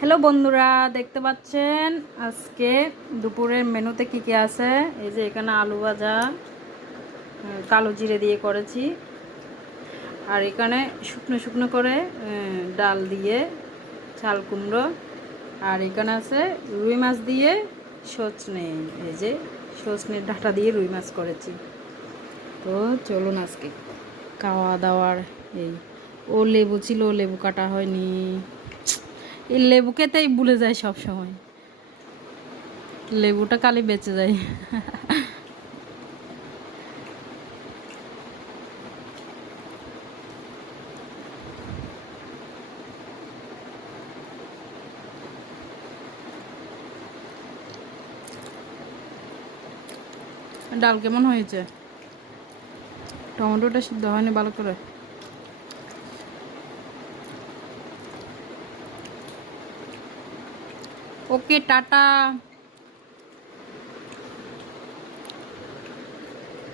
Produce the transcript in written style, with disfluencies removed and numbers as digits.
Hello বন্ধুরা, দেখতে পাচ্ছেন আজকে দুপুরের মেনুতে কি কি আছে। এই যে এখানে আলু ভাজা কালো জিরে দিয়ে করেছি, আর এখানে শুকনো শুকনো করে ডাল দিয়ে চাল কুমড়ো, আর এখানে আছে রুই মাছ দিয়ে সজনে, এই যে সজনের ডাঁটা দিয়ে রুই মাছ করেছি। তো চলুন আজকে খাওয়া দাওয়ার। এই লেবু ছিল, লেবু কাটা হয়নি। এই লেবু খেতেই ভুলে যায় সব সময়, লেবুটা কালি বেঁচে যায়। ডাল কেমন হয়েছে? টমেটোটা সিদ্ধ হয়নি ভালো করে। ওকে, টাটা।